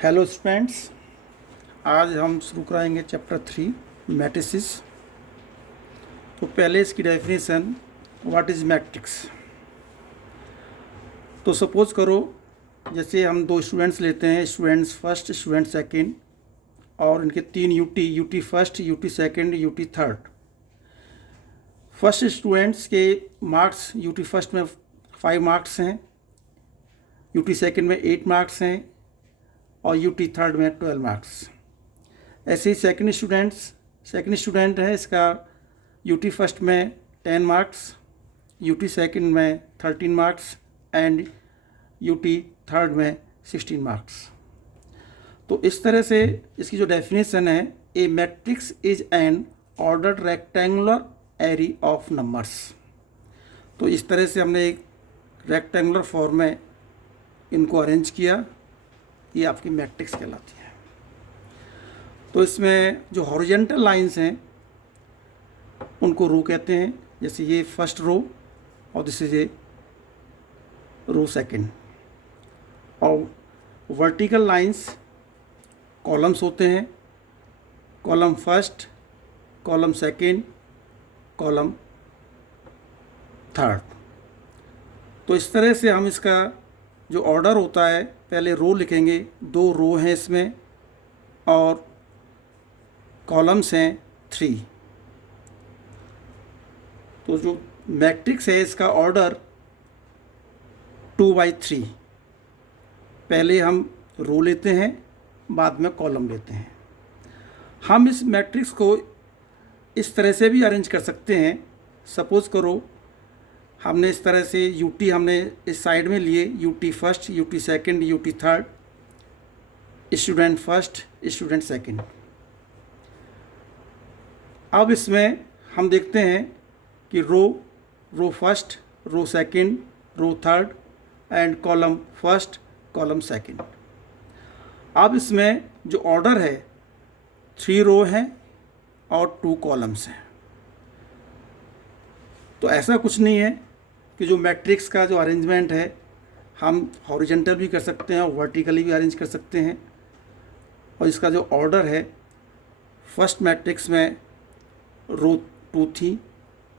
Hello students, आज हम शुरू कराएंगे चैप्टर 3 मैट्रिसेस। तो पहले इसकी डेफिनेशन, व्हाट इज़ मैट्रिक्स। तो सपोज करो जैसे हम दो स्टूडेंट्स लेते हैं, स्टूडेंट्स फर्स्ट स्टूडेंट सेकंड, और इनके 3 UT first, UT second, UT third. First students के मार्क्स यूटी फर्स्ट में 5 मार्क्स हैं, यूटी सेकंड में 8 मार्क्स हैं और यूटी थर्ड में 12 मार्क्स। ऐसे ही सेकंड स्टूडेंट है, इसका यूटी फर्स्ट में 10 मार्क्स, यूटी सेकंड में 13 मार्क्स एंड यूटी थर्ड में 16 मार्क्स। तो इस तरह से इसकी जो डेफिनेशन है, a matrix is an ordered rectangular array of numbers. तो इस तरह से हमने एक रेक्टेंगुलर फॉर्म में इनको अरेंज किया, ये आपकी मैट्रिक्स कहलाती है। तो इसमें जो हॉरिजॉन्टल लाइंस हैं उनको रो कहते हैं, जैसे ये फर्स्ट रो और this is a row second. और वर्टिकल लाइंस कॉलम्स होते हैं, column first, column second, column third. तो इस तरह से हम इसका जो ऑर्डर होता है, पहले रो लिखेंगे, 2 रो हैं इसमें और कॉलम्स हैं 3। तो जो मैट्रिक्स है इसका ऑर्डर 2/3। पहले हम रो लेते हैं, बाद में कॉलम लेते हैं। हम इस मैट्रिक्स को इस तरह से भी अरेंज कर सकते हैं। सपोज करो हमने इस तरह से यूटी हमने इस साइड में लिए, UT first, UT second, UT third, student first, student second. अब इसमें हम देखते हैं कि row first, row second, row third and column first, column second. अब इसमें जो ऑर्डर है, 3 रो हैं और 2 कॉलम्स हैं। तो ऐसा कुछ नहीं है कि जो मैट्रिक्स का जो अरेंजमेंट है हम हॉरिजॉन्टल भी कर सकते हैं और वर्टिकली भी अरेंज कर सकते हैं। और इसका जो ऑर्डर है, फर्स्ट मैट्रिक्स में रो 2 थी,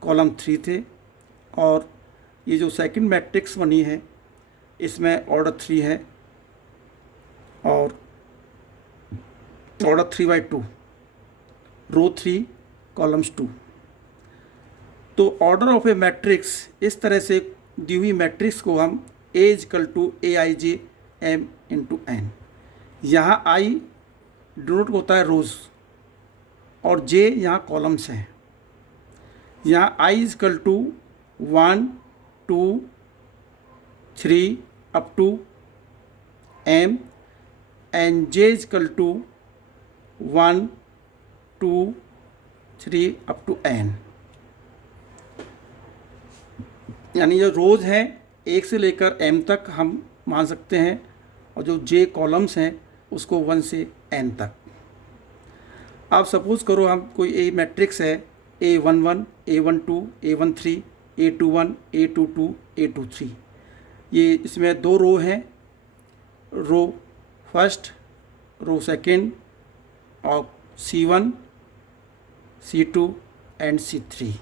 कॉलम 3 थे, और ये जो सेकंड मैट्रिक्स बनी है इसमें ऑर्डर 3 है और ऑर्डर 3/2, रो 3, कॉलम्स 2। तो ऑर्डर ऑफ ए मैट्रिक्स, इस तरह से दी हुई मैट्रिक्स को हम AIJ/M/N। यहाँ I डिनोट होता है रोज़ और J यहाँ कॉलम्स हैं। यहाँ I = 1, 2, 3 up to M and J = 1, 2, 3 up to N। यानी जो रोज़ हैं 1 से लेकर M तक हम मान सकते हैं, और जो J कॉलम्स हैं उसको 1 से N तक। आप सपोज़ करो हम कोई ए मैट्रिक्स है, A11, A12, A13, A21, A22, A23। ये इसमें 2 रो हैं, रो फर्स्ट, रो सेकंड और C1, C2 एंड C3।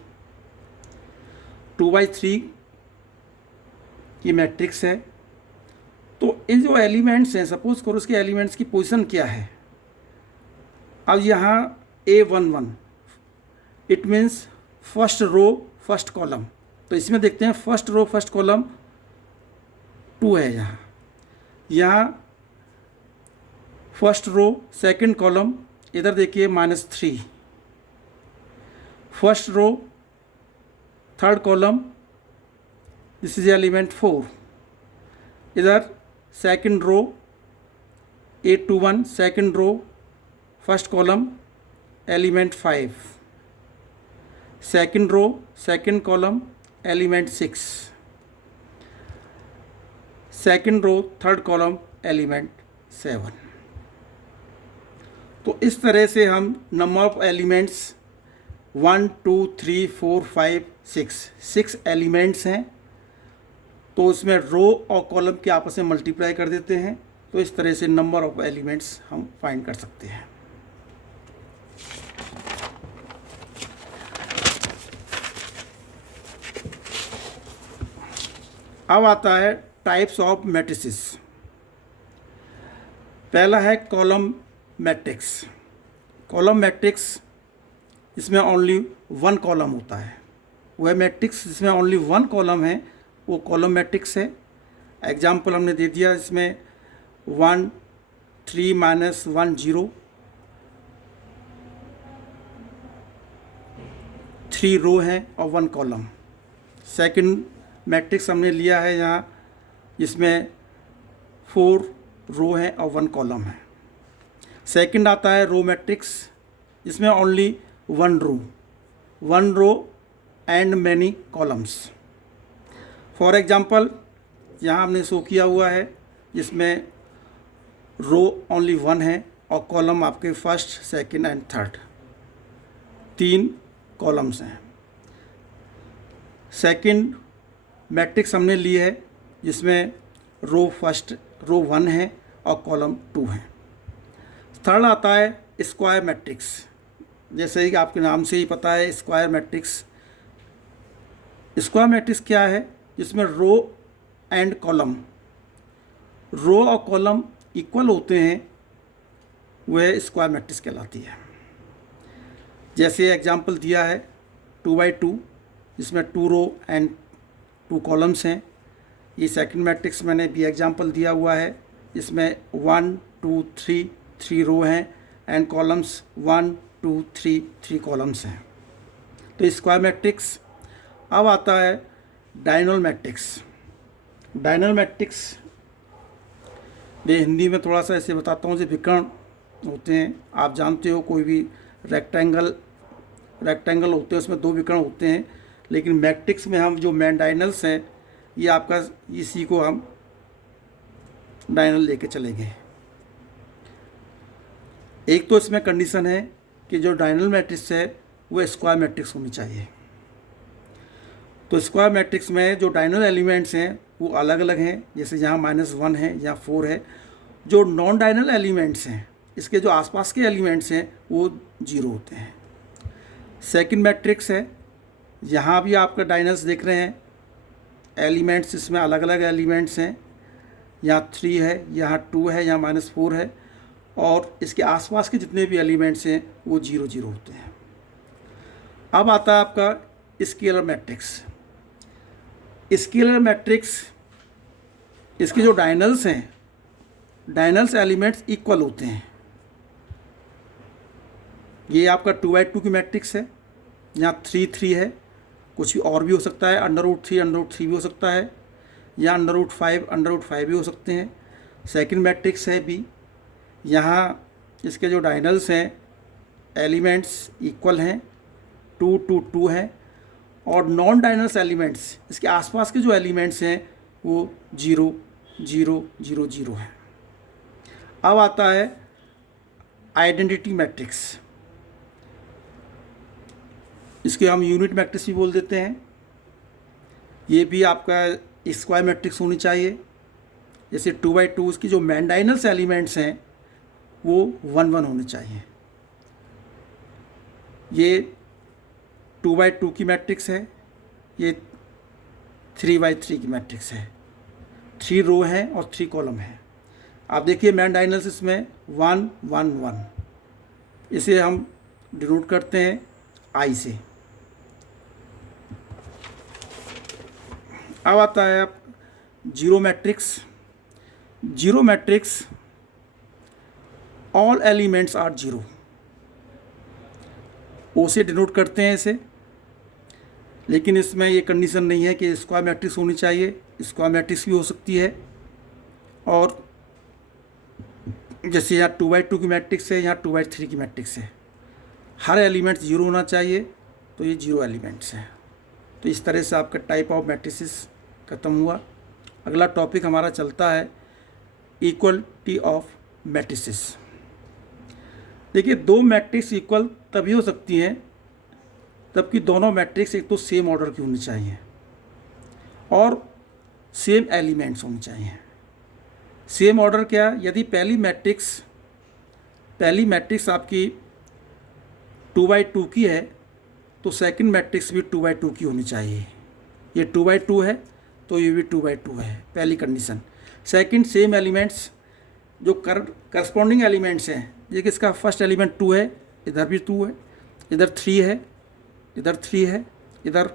2/3 की मैट्रिक्स है। तो इन जो एलिमेंट्स हैं, सपोज करो उसके एलिमेंट्स की पोजीशन क्या है। अब यहाँ A11 it means first row first column. तो इसमें देखते हैं फर्स्ट रो फर्स्ट कॉलम 2 है। यहाँ फर्स्ट रो सेकंड कॉलम, इधर देखिए -3। First row third column, this is element 4। इधर second row A21, second row first column, element 5। Second row second column, element 6। Second row third column, element 7। तो इस तरह से हम नंबर ऑफ एलिमेंट्स 1, 2, 3, 4, 5, 6 एलिमेंट्स हैं। तो उसमें रो और कॉलम के आपस में मल्टीप्लाई कर देते हैं तो इस तरह से नंबर ऑफ एलिमेंट्स हम फाइंड कर सकते हैं। अब आता है टाइप्स ऑफ मैट्रिसेस। पहला है कॉलम मैट्रिक्स। कॉलम मैट्रिक्स इसमें ओनली वन कॉलम होता है। वह मैट्रिक्स जिसमें ओनली वन कॉलम है वो कॉलम मैट्रिक्स है। एग्जाम्पल हमने दे दिया, इसमें 1 3 -1 0, 3 रो हैं और 1 कॉलम। सेकंड मैट्रिक्स हमने लिया है यहाँ, जिसमें 4 रो हैं और 1 कॉलम है। सेकंड आता है रो मैट्रिक्स, जिसमें only 1 row and many columns. For example यहाँ हमने शो किया हुआ है, जिसमें रो ओनली 1 है और कॉलम आपके first, second and third 3 columns हैं। सेकंड मैट्रिक्स हमने ली है, जिसमें रो 1 है और कॉलम 2 है। थर्ड आता है स्क्वायर मैट्रिक्स। जैसे कि आपके नाम से ही पता है, स्क्वायर मैट्रिक्स। स्क्वायर मैट्रिक्स क्या है? जिसमें रो एंड कॉलम, रो और कॉलम इक्वल होते हैं, वह स्क्वायर मैट्रिक्स कहलाती है। जैसे एग्जांपल दिया है 2x2, जिसमें 2 रो एंड 2 कॉलम्स हैं। ये सेकंड मैट्रिक्स मैंने भी एग्जांपल दिया हुआ है, जिसमें 1 2 3 रो हैं एंड कॉलम्स 1 2 3 कॉलम्स हैं। तो स्क्वायर मैट्रिक्स। अब आता है डायनल मैट्रिक्स। डायनल मैट्रिक्स मैं हिंदी में थोड़ा सा ऐसे बताता हूँ, जो विकर्ण होते हैं। आप जानते हो, कोई भी रेक्टेंगल होते हैं, उसमें 2 विकर्ण होते हैं, लेकिन मैट्रिक्स में हम जो मेन डायनल्स हैं, ये आपका इसी को हम डायनल लेके चलेंगे। एक तो इसमें कंडीशन है कि जो डायनल मैट्रिक्स है वो स्क्वायर मैट्रिक्स होनी चाहिए। तो स्क्वायर मैट्रिक्स में जो डायनल एलिमेंट्स हैं वो अलग अलग हैं, जैसे यहाँ -1 है, यहाँ 4 है। जो नॉन डायनल एलिमेंट्स हैं, इसके जो आसपास के एलिमेंट्स हैं, वो 0 होते हैं। सेकंड मैट्रिक्स है, यहाँ भी आपका डायनल्स देख रहे हैं, एलिमेंट्स इसमें अलग अलग एलिमेंट्स हैं। यहाँ 3 है, यहाँ 2 है, यहाँ -4 है, और इसके आसपास के जितने भी एलिमेंट्स हैं वो 0 0 होते हैं। अब आता है आपका स्केलर मैट्रिक्स। स्केलर मैट्रिक्स, इसके जो डायनल्स हैं, डायनल्स एलिमेंट्स इक्वल होते हैं। ये आपका 2x2 की मैट्रिक्स है। यहाँ 3 3 है, कुछ भी और भी हो सकता है, √3 भी हो सकता है, या √5 भी हो सकते हैं। सेकंड मैट्रिक्स है बी। यहाँ इसके जो डायनल्स हैं, एलिमेंट्स इक्वल हैं, 2 2 2 है, और नॉन डायनल्स एलिमेंट्स, इसके आसपास के जो एलिमेंट्स हैं वो 0 0 0 0 है। अब आता है आइडेंटिटी मैट्रिक्स। इसके हम यूनिट मैट्रिक्स भी बोल देते हैं। ये भी आपका स्क्वायर मैट्रिक्स होनी चाहिए। जैसे 2x2, उसकी जो मेन डायनल्स एलिमेंट्स हैं वो 1 1 होने चाहिए। ये 2x2 की मैट्रिक्स है, ये 3x3 की मैट्रिक्स है। 3 रो हैं और 3 कॉलम हैं। आप देखिए मेन डायनल्स इसमें 1 1 1, इसे हम डिनोट करते हैं I से। अब आता है आप zero matrix. Zero matrix, all elements are 0, O से डिनोट करते हैं इसे। लेकिन इसमें ये कंडीशन नहीं है कि स्क्वायर मैट्रिक्स होनी चाहिए, स्क्वायर मैट्रिक्स भी हो सकती है। और जैसे यहाँ 2x2 की मैट्रिक्स है, यहाँ 2x3 की मैट्रिक्स है, हर एलिमेंट 0 होना चाहिए, तो ये 0 एलिमेंट्स हैं। तो इस तरह से आपका टाइप ऑफ मैट्रिसेस ख़त्म हुआ। अगला टॉपिक हमारा चलता है इक्वलिटी ऑफ मैट्रिसेस। देखिए, 2 मैट्रिक्स इक्वल तभी हो सकती हैं तब कि दोनों मैट्रिक्स एक तो सेम ऑर्डर की होनी चाहिए और सेम एलिमेंट्स होनी चाहिए। सेम ऑर्डर क्या, यदि पहली मैट्रिक्स आपकी 2/2 की है तो सेकंड मैट्रिक्स भी 2/2 की होनी चाहिए। ये 2/2 है तो ये भी 2/2 है, पहली कंडीशन। सेकंड, सेम एलिमेंट्स जो करस्पॉन्डिंग एलिमेंट्स हैं, ये किसका फर्स्ट एलिमेंट 2 है, इधर भी 2 है, इधर 3 है, इधर 3 है, इधर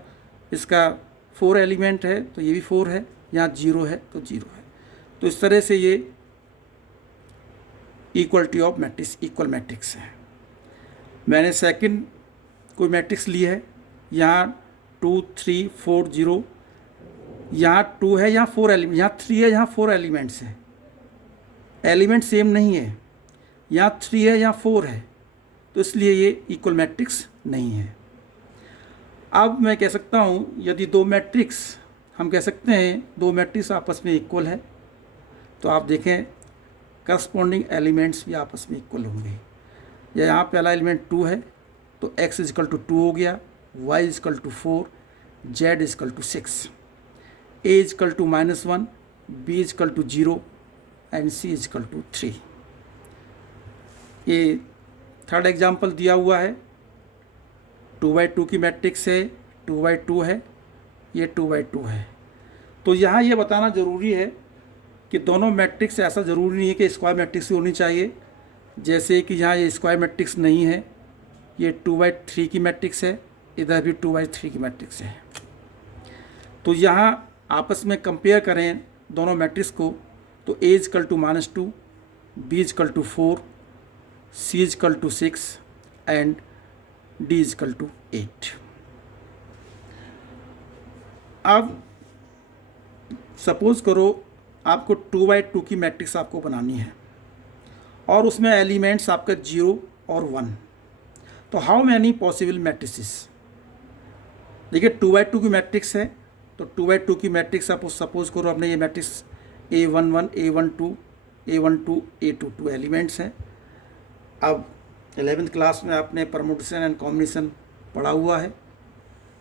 इसका 4 एलिमेंट है तो ये भी 4 है, यहाँ 0 है तो 0 है। तो इस तरह से ये equality of matrix, equal matrix है। मैंने सेकंड कोई मैट्रिक्स ली है, यहाँ 2 3 4 0, यहाँ 2 है, यहाँ 4 एलिमेंट, यहाँ 3 है, यहाँ 4 एलिमेंट्स हैं, एलिमेंट सेम नहीं है, यहाँ 3 है, यहाँ 4 है, तो इसलिए ये इक्वल मैट्रिक्स नहीं है। अब मैं कह सकता हूँ यदि दो मैट्रिक्स, हम कह सकते हैं दो मैट्रिक्स आपस में इक्वल है, तो आप देखें करस्पॉन्डिंग एलिमेंट्स भी आपस में इक्वल होंगे। या यहाँ पहला एलिमेंट 2 है तो x इजकल टू 2 हो गया, y is equal to 4, z is equal to 6, a is equal to -1, b is equal to 0 and c is equal to 3। ये थर्ड एग्जाम्पल दिया हुआ है, 2/2 की मैट्रिक्स है, 2/2 है, ये 2/2 है। तो यहाँ ये बताना ज़रूरी है कि दोनों मैट्रिक्स, ऐसा ज़रूरी नहीं है कि स्क्वायर मैट्रिक्स ही होनी चाहिए। जैसे कि यहाँ ये स्क्वायर मैट्रिक्स नहीं है, ये 2/3 की मैट्रिक्स है, इधर भी 2/3 की मैट्रिक्स है। तो यहाँ आपस में कंपेयर करें दोनों मैट्रिक्स को, तो a is equal to -2, b is equal to 4, c is equal to 6 and d is equal to 8। अब सपोज करो आपको 2/2 की मैट्रिक्स आपको बनानी है और उसमें एलिमेंट्स आपका 0 और 1, तो हाउ मैनी पॉसिबल मैट्रिसेस। देखिए 2/2 की मैट्रिक्स है, तो 2/2 की मैट्रिक्स आप सपोज करो आपने ये matrix A11, A12, A12, A22 elements हैं। अब 11th क्लास में आपने परमुटेशन एंड कॉम्बिनेशन पढ़ा हुआ है।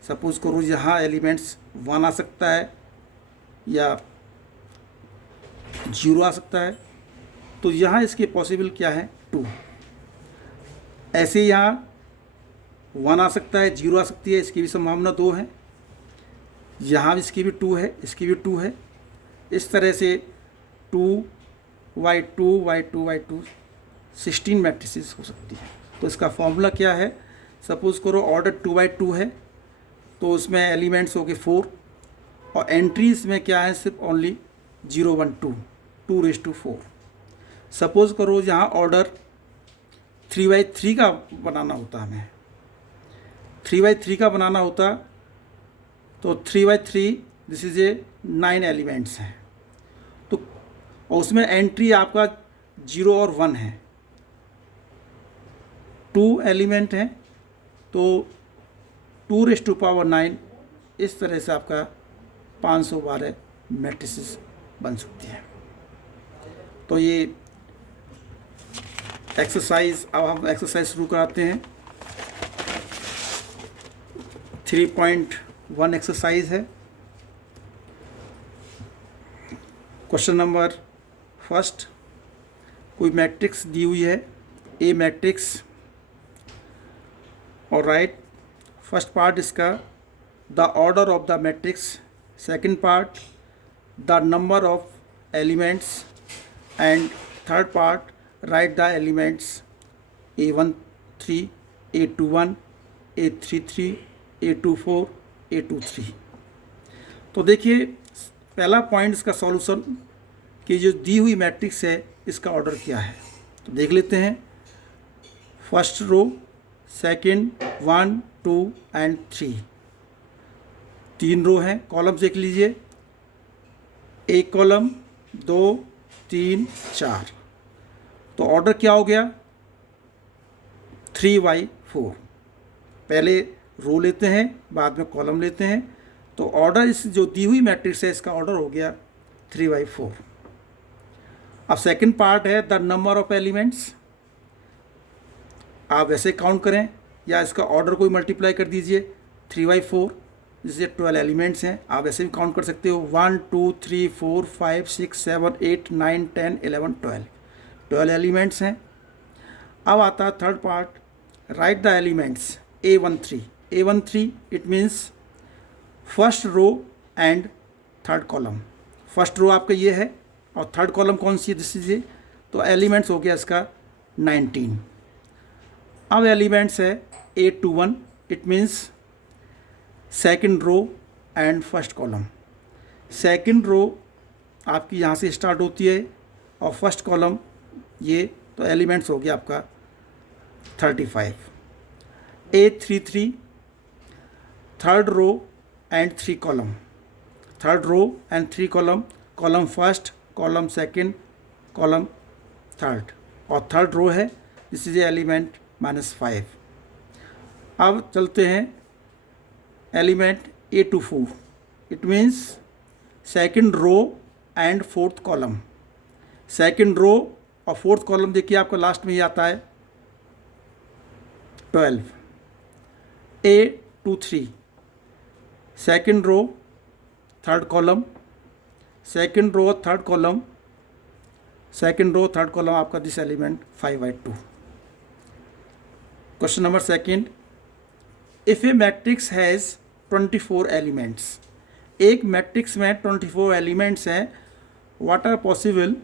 सपोज करो यहाँ एलिमेंट्स 1 आ सकता है या 0 आ सकता है, तो यहाँ इसके पॉसिबल क्या है 2। ऐसे यहाँ 1 आ सकता है, 0 आ सकती है, इसकी भी संभावना 2 है। यहाँ इसकी भी 2 है, इसकी भी 2 है। इस तरह से 2/2 16 मैट्रिसेस हो सकती है। तो इसका फॉर्मूला क्या है, सपोज करो ऑर्डर 2/2 है तो उसमें एलिमेंट्स हो गए 4 और एंट्रीज में क्या है सिर्फ ओनली 0 1 2 2/4। सपोज करो यहाँ ऑर्डर 3/3 का बनाना होता, हमें 3/3 का बनाना होता, तो 3/3 दिस इज ए 9 एलिमेंट्स हैं, तो उसमें एंट्री आपका 0 और 1 है, 2 एलिमेंट हैं, तो 2/9 इस तरह से आपका 512 मैट्रिसेस बन सकती है। तो ये एक्सरसाइज, अब हम एक्सरसाइज शुरू कराते हैं। 3.1 एक्सरसाइज है। क्वेश्चन नंबर फर्स्ट, कोई मैट्रिक्स दी हुई है, ए मैट्रिक्स, और राइट फर्स्ट पार्ट इसका the order of the matrix, second part the number of elements and third part right the elements A13, A21, A33, A24, A23। तो देखिए पहला point इसका solution कि जो दी हुई मैट्रिक्स है इसका ऑर्डर क्या है, तो देख लेते हैं। फर्स्ट रो, सेकंड, 1 2 एंड 3, 3 रो हैं। कॉलम देख लीजिए, एक कॉलम 2 3 4, तो ऑर्डर क्या हो गया 3/4। पहले रो लेते हैं बाद में कॉलम लेते हैं, तो ऑर्डर इस जो दी हुई मैट्रिक्स है इसका ऑर्डर हो गया 3/4। अब सेकंड पार्ट है द नंबर ऑफ एलिमेंट्स, आप वैसे काउंट करें या इसका ऑर्डर कोई मल्टीप्लाई कर दीजिए 3/4 जिससे 12 एलिमेंट्स हैं। आप ऐसे भी काउंट कर सकते हो 1 2 3 4 5 6 7 8 9 10 11 12 एलिमेंट्स हैं। अब आता है third part, right the elements A13। A13 it means first row and third column. First row आपका ये है और थर्ड कॉलम कौन सी है, दिस इज ये। तो एलिमेंट्स हो गया इसका 19। अब एलिमेंट्स है A21, it means second row and first column. Second row आपकी यहाँ से स्टार्ट होती है और फर्स्ट कॉलम ये, तो एलिमेंट्स हो गया आपका 35। A33 third row and 3 column. Third row and 3 column, column first, column second, column third, और थर्ड रो है, दिस इज एलिमेंट -5। अब चलते हैं element A24, it means second row and fourth column. Second row और fourth column देखिए आपका last में ही आता है 12। A23 second row third column, second row third column, second row third column आपका this element 5/2। Question number second, if a matrix has 24 elements. एक matrix में 24 elements हैं, what are possible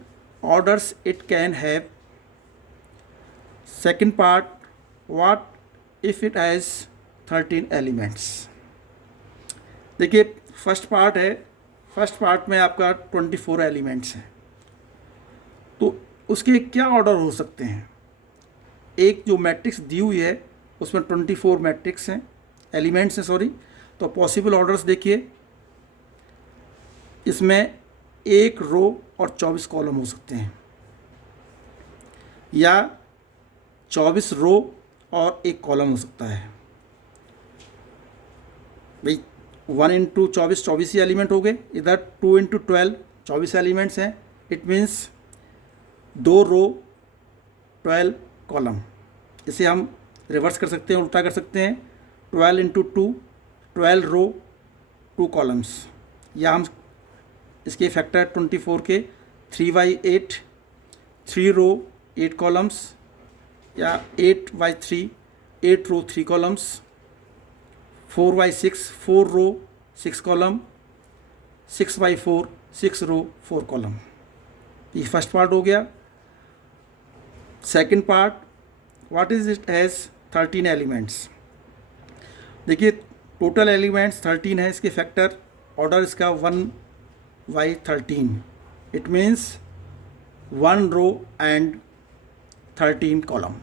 orders it can have. Second part, what if it has 13 elements. देखिए first part है, first part में आपका 24 elements हैं, तो उसके क्या ऑर्डर हो सकते हैं। एक जो मैट्रिक्स दी हुई है उसमें 24 मैट्रिक्स हैं, एलिमेंट्स हैं सॉरी। तो पॉसिबल ऑर्डर्स देखिए, इसमें एक रो और 24 कॉलम हो सकते हैं, या 24 रो और एक कॉलम हो सकता है। भाई 1 इंटू 24 24 ही एलिमेंट हो गए, इधर 2 इंटू 12 24 एलिमेंट्स हैं, इट मीन्स 2 रो 12 कॉलम। इसे हम रिवर्स कर सकते हैं, उल्टा कर सकते हैं, 12 इंटू 2 12 रो 2 कॉलम्स, या हम इसके फैक्टर 24 के 3/8 3 रो 8 कॉलम्स, या 8/3 8 row 3 columns, 4/6 4 row 6 column, 6/4 6 row 4 column. ये फर्स्ट पार्ट हो गया। Second part, what is it has 13 elements. देखिए टोटल एलिमेंट्स 13 है, इसके फैक्टर ऑर्डर इसका 1/13, it means 1 row and 13 column.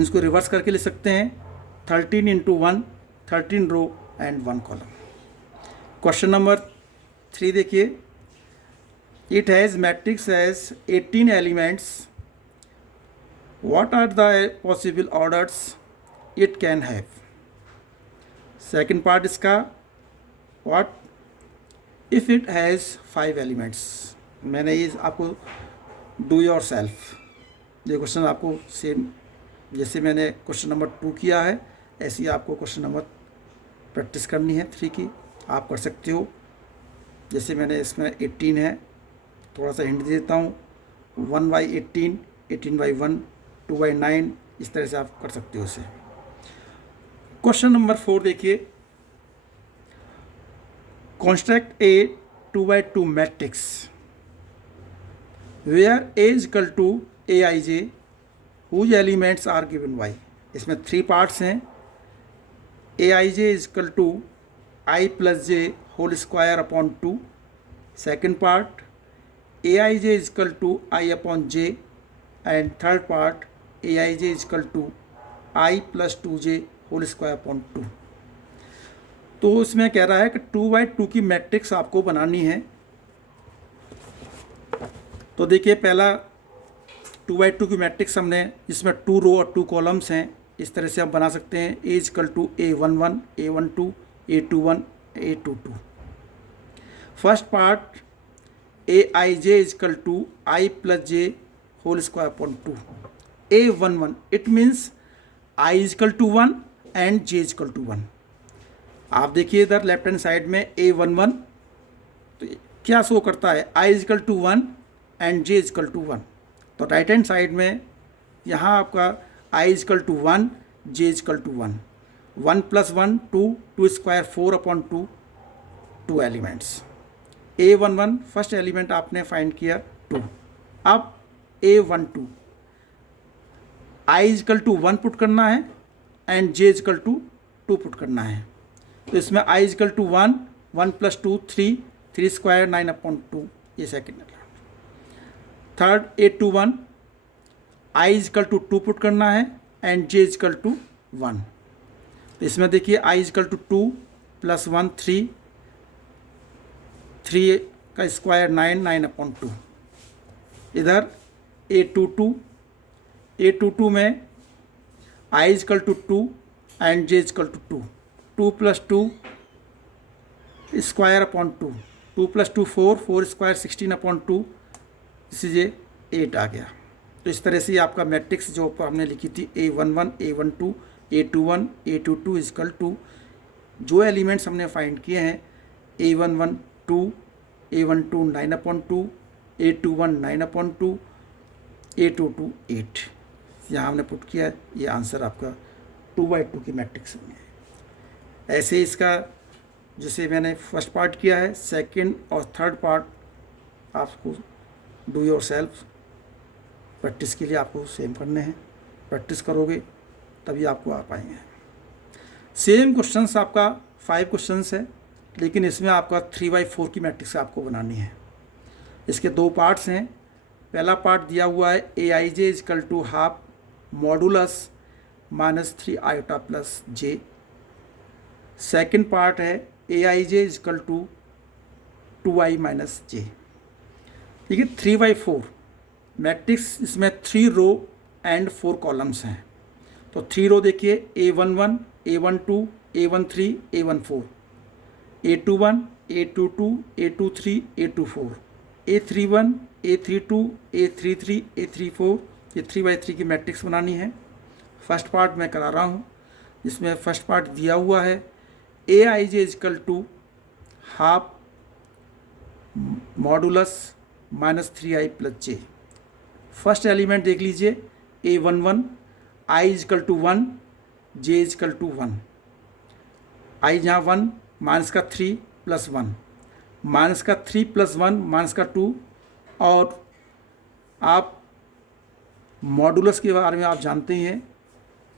इसको रिवर्स करके लिख सकते हैं 13 into 1 13 row and 1 column. Question number 3 देखिए, it has matrix has 18 elements, what are the possible orders it can have। Second part इसका, what if it has 5 elements. मैंने ये आपको डू योर सेल्फ, ये क्वेश्चन आपको सेम जैसे मैंने question number 2 किया है, ऐसे ही आपको क्वेश्चन नंबर प्रैक्टिस करनी है 3 की। आप कर सकते हो, जैसे मैंने इसमें 18 है, थोड़ा सा हिंट देता हूँ, 1/18 18/1 2/9, इस तरह से आप कर सकते हो इसे। क्वेश्चन नंबर 4 देखिए, construct a 2/2 matrix where A is equal to Aij whose elements are given by. इसमें 3 पार्ट्स हैं। Aij is equal to I + j whole square upon 2। Second part, Aij is equal to I/j, and third part Aij is equal to I + 2j whole square upon 2। तो इसमें कह रहा है कि 2/2 की matrix आपको बनानी है। तो देखिए पहला 2/2 की मैट्रिक्स हमने, जिसमें 2 रो और 2 कॉलम्स हैं, इस तरह से हम बना सकते हैं। A is equal to A11 A12 A21 A22। First part, Aij is equal to I + j whole square upon 2। A11 it means I is equal to 1 and j is equal to 1। आप देखिए इधर left hand side में A11, तो क्या show करता है I is equal to 1 and J is equal to 1। तो right hand side में यहाँ आपका I is equal to 1, J is equal to 1, 1 + 1 2, 2 square 4/2, 2 elements. A11 first element आपने फाइंड किया 2। अब A12 I is equal to 1 put करना है and J is equal to 2 put करना है। तो इसमें I इजकल टू 1, 1 + 2 3, 3 स्क्वायर 9/2, ये second. Third A21 I is equal to 2 put करना है एंड J इजकल टू 1। तो इसमें देखिए I इजकल टू 2 + 1 3, 3 का स्क्वायर 9, 9/2। इधर A22 में I is equal to 2 and J is equal to 2, 2 + 2 square, 2 + 2 4, 4 square 16/2, इसलिए 8 आ गया। तो इस तरह से आपका मैट्रिक्स जो हमने लिखी थी A11, A12, A21, A22 is equal to जो एलिमेंट्स हमने फाइंड किए हैं A11 2, A12 9/2, A21 9/2, A22 8, यहाँ हमने पुट किया है। ये आंसर आपका 2/2 की मैट्रिक्स में है। ऐसे ही इसका जैसे मैंने फर्स्ट पार्ट किया है, सेकंड और थर्ड पार्ट आपको डू योर सेल्फ प्रैक्टिस के लिए आपको सेम करने हैं। प्रैक्टिस करोगे तभी आपको आ पाएंगे। सेम क्वेश्चंस आपका 5 क्वेश्चंस है, लेकिन इसमें आपका 3/4 की मैट्रिक्स आपको बनानी है। इसके 2 पार्ट्स हैं। पहला पार्ट दिया हुआ है AIJ is equal to half modulus -3 iota plus J। Second part है AIJ is equal to 2I - J। ठीक है, 3/4 मैट्रिक्स, इसमें 3 रो एंड 4 कॉलम्स हैं। तो 3 रो देखिए A11, A12, A13, A14, A21, A22, A23, A24, A31, A32, A33, A34, ये 3/3 की matrix बनानी है। फर्स्ट पार्ट मैं करा रहा हूँ, जिसमें फर्स्ट पार्ट दिया हुआ है AIJ is equal to half modulus -3I + J। First element देख लीजिए A11, I is equal to 1, J is equal to 1। I जहाँ 1 माइनस का 3 + 1, माइनस का 3 + 1 माइनस का 2। और आप मॉडुलस के बारे में आप जानते ही हैं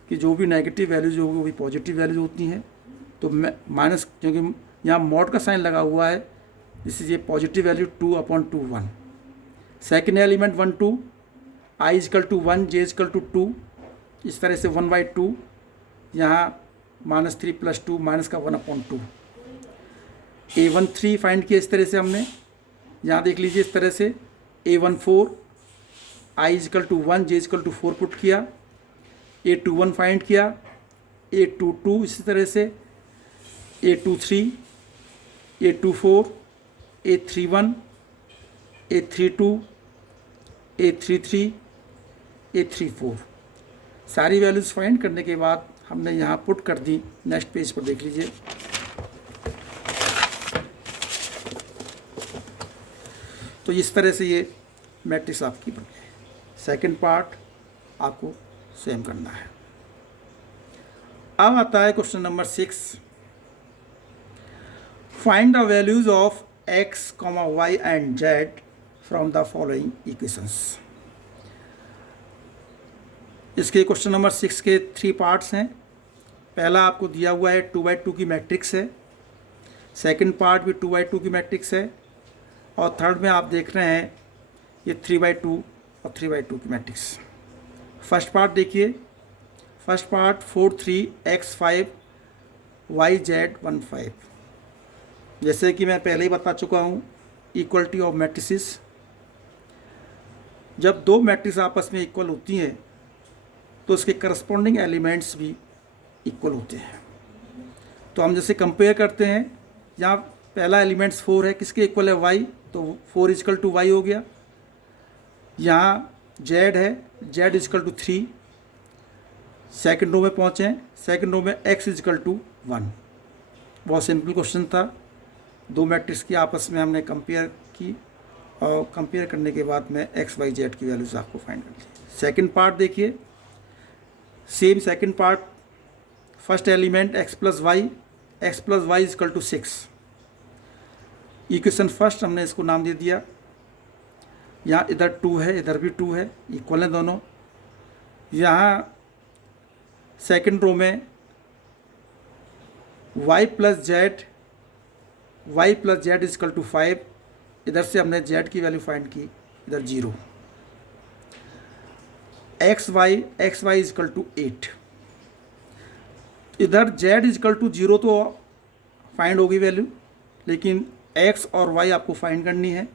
कि जो भी नेगेटिव वैल्यूज होगी वो भी पॉजिटिव वैल्यूज होती हैं। तो माइनस, क्योंकि यहाँ मॉड का साइन लगा हुआ है, इसलिए positive value 2/2 1। Second element 1 2, I is equal to 1, J is equal to 2, इस तरह से 1/2। यहाँ -3 + 2 माइनस का 1/2। A13 फाइंड किया इस तरह से हमने, यहाँ देख लीजिए इस तरह से A14 I is equal to 1, J is equal to 4 put किया। A21 फाइंड किया, A22 इसी तरह से, A23, A24, A31, A32, A33, A34। सारी वैल्यूज़ फाइंड करने के बाद हमने यहाँ पुट कर दी। नेक्स्ट पेज पर देख लीजिए। तो इस तरह से ये मैट्रिक्स आपकी बन गई। सेकंड पार्ट आपको सेम करना है। अब आता है question number 6। Find the values of x, y and z from the following equations. इसके क्वेश्चन नंबर 6 के 3 पार्ट्स हैं। पहला आपको दिया हुआ है 2/2 की मैट्रिक्स है। सेकंड पार्ट भी 2/2 की मैट्रिक्स है। और थर्ड में आप देख रहे हैं ये 3/2 और 3/2 की मैट्रिक्स। फर्स्ट पार्ट देखिए, first part 4 3 x 5 y z 1 5। जैसे कि मैं पहले ही बता चुका हूँ, इक्वलिटी ऑफ मैट्रिसेस। जब 2 मैट्रिक्स आपस में इक्वल होती हैं तो उसके करस्पॉन्डिंग एलिमेंट्स भी इक्वल होते हैं। तो हम जैसे कंपेयर करते हैं, यहाँ पहला एलिमेंट्स 4 है, किसके इक्वल है y, तो 4 इजकल टू y हो गया। यहाँ z है, z is equal to 3। Second row में पहुँचे, सेकेंड रो में x इजकल टू 1। बहुत सिंपल क्वेश्चन था। दो मैट्रिक्स की आपस में हमने कंपेयर की और कंपेयर करने के बाद में एक्स वाई जेड की वैल्यूज़ आपको फाइंड करनी है। सेकंड पार्ट देखिए, same second part, first element x plus y is equal to 6। Equation first हमने इसको नाम दे दिया। यहाँ इधर 2 है, इधर भी 2 है, इक्वल हैं दोनों। यहाँ सेकंड रो में y plus z is equal to 5। इधर से हमने z की वैल्यू फाइंड की, इधर 0। X y is equal to 8। इधर z इज इक्वल टू 0 तो फाइंड होगी वैल्यू, लेकिन x और y आपको फाइंड करनी है।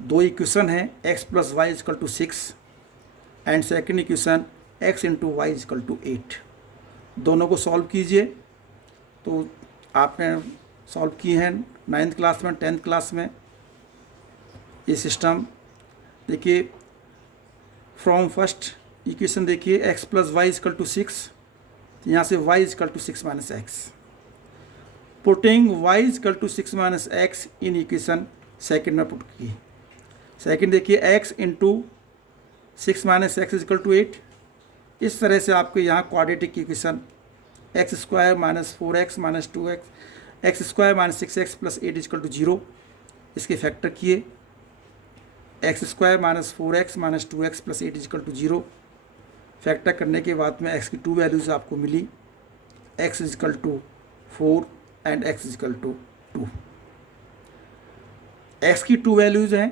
दो इक्वेशन है, x plus y is equal to 6 and second equation x into y is equal to 8। दोनों को सॉल्व कीजिए। तो आपने सॉल्व की है 9th क्लास में, 10th क्लास में ये सिस्टम। देखिए फ्रॉम फर्स्ट इक्वेशन देखिए, x plus y is equal to 6, यहाँ से y is equal to 6 minus x. Putting y is equal to 6 minus x in equation second में पुट की। Second देखिए x into 6 minus x is equal to 8। इस तरह से आपके यहाँ quadratic equation x square minus 4x minus 2x x square minus 6x plus 8 is equal to 0, इसके factor किए। X square minus 4x minus 2x plus 8 is equal to 0, factor करने के बाद में x की 2 वैल्यूज़ आपको मिली, x is equal to 4 and x is equal to 2। x की 2 वैल्यूज़ हैं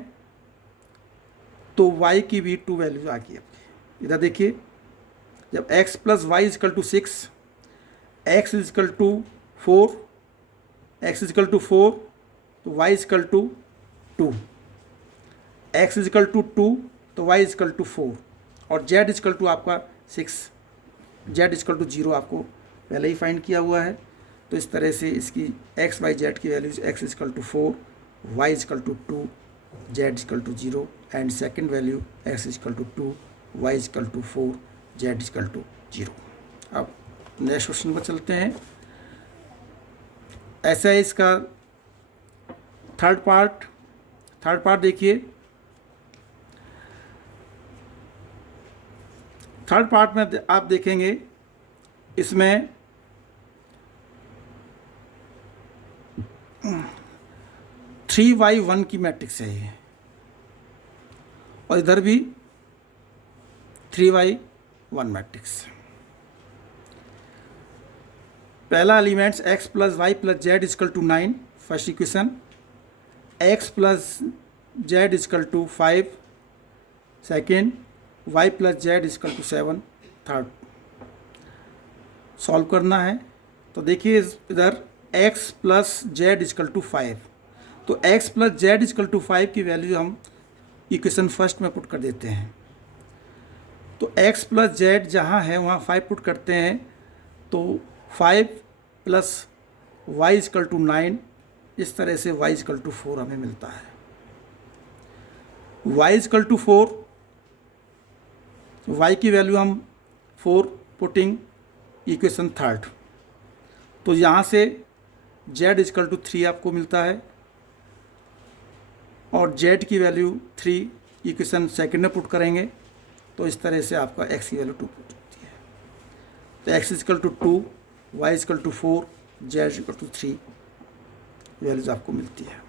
तो y की भी 2 वैल्यूज़ आ गई आपकी। इधर देखिए, जब x plus y is equal to 6, x is equal to 4, x is equal to 4 तो y is equal to 2, x is equal to 2 तो y इज इक्वल टू 4 और z इज इक्वल टू आपका 6, z is equal to 0 आपको पहले ही find किया हुआ है। तो इस तरह से इसकी x y z की values x is equal to 4, y is equal to 2, z is equal to 0 and second value x is equal to 2, y is equal to 4, z is equal to 0। अब next question पर चलते हैं। ऐसा है इसका third part देखिए। Third part में आप देखेंगे इसमें 3y1 की मैट्रिक्स है ये, और इधर भी 3y1 मैट्रिक्स। पहला elements x plus y plus z is equal to 9, first equation. x plus z is equal to 5, second. y plus z is equal to 7, third. Solve करना है तो देखिए इधर x plus z is equal to 5, तो x plus z is equal to 5 की value हम equation first में put कर देते हैं। तो x प्लस जेड जहाँ है वहाँ 5 पुट करते हैं, तो 5 प्लस वाई इजकल टू 9, इस तरह से y इजकल टू 4 हमें मिलता है। y इजकल टू 4, y की वैल्यू हम 4 पुटिंग इक्वेशन थर्ड, तो यहाँ से z इजकल टू 3 आपको मिलता है और z की वैल्यू 3 इक्वेशन सेकेंड में पुट करेंगे, तो इस तरह से आपका x की वैल्यू 2 पुट होती है। तो x is equal to 2, y is equal to 4, z is equal to 3 values आपको मिलती है।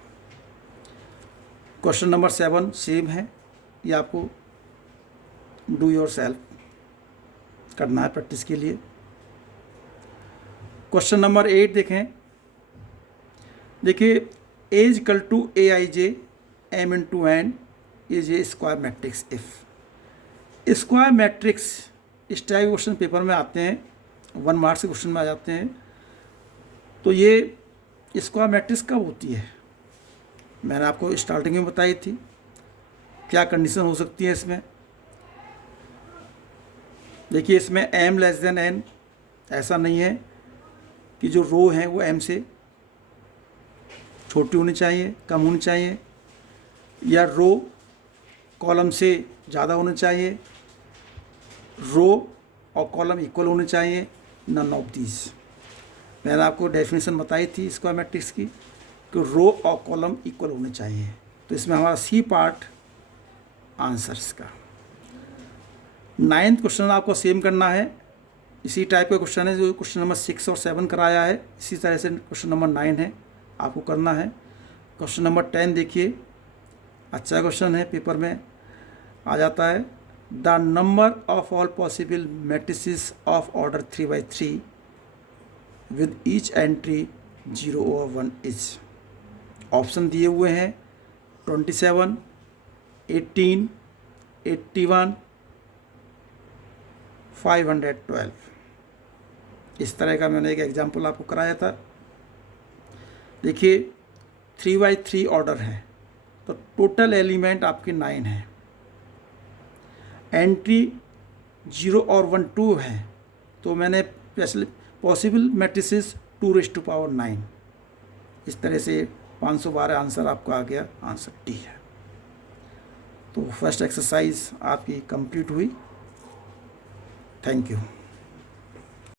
क्वेश्चन नंबर 7 सेम है, ये आपको डू योर सेल्फ करना है प्रैक्टिस के लिए। क्वेश्चन नंबर 8 देखें। देखिए a is equal to aij m into n is a square matrix if. Square matrix इस टाइप क्वेश्चन पेपर में आते हैं, 1 मार्क्स के क्वेश्चन में आ जाते हैं। तो ये स्क्वायर मैट्रिक्स कब होती है, मैंने आपको स्टार्टिंग में बताई थी क्या कंडीशन हो सकती है इसमें। देखिए इसमें m लेस देन n, ऐसा नहीं है कि जो रो हैं वो m से छोटी होनी चाहिए, कम होनी चाहिए, या रो कॉलम से ज़्यादा होना चाहिए, रो और कॉलम इक्वल होने चाहिए, नन ऑफ दीज। मैंने आपको डेफिनेशन बताई थी स्क्वायर मैट्रिक्स की कि रो और कॉलम इक्वल होने चाहिए। तो इसमें हमारा सी पार्ट आंसर इसका। 9th क्वेश्चन आपको सेम करना है, इसी टाइप का क्वेश्चन है जो क्वेश्चन नंबर 6 और 7 कराया है, इसी तरह से क्वेश्चन नंबर 9 है आपको करना है। क्वेश्चन नंबर 10 देखिए, अच्छा क्वेश्चन है, पेपर में आ जाता है। The number of all possible matrices of order 3/3 with each entry 0/1 is. Option दिए हुए हैं 27, 18, 81, 512। इस तरह का मैंने एक एग्जाम्पल आपको कराया था। देखिए 3/3 ऑर्डर है तो टोटल एलिमेंट आपके 9 हैं, एंट्री 0 और 1 2 है, तो मैंने पॉसिबल मैट्रिसेस 2⁻9। इस तरह से 512 आंसर आपका आ गया, आंसर डी है। तो फर्स्ट एक्सरसाइज आपकी कंप्लीट हुई। Thank you.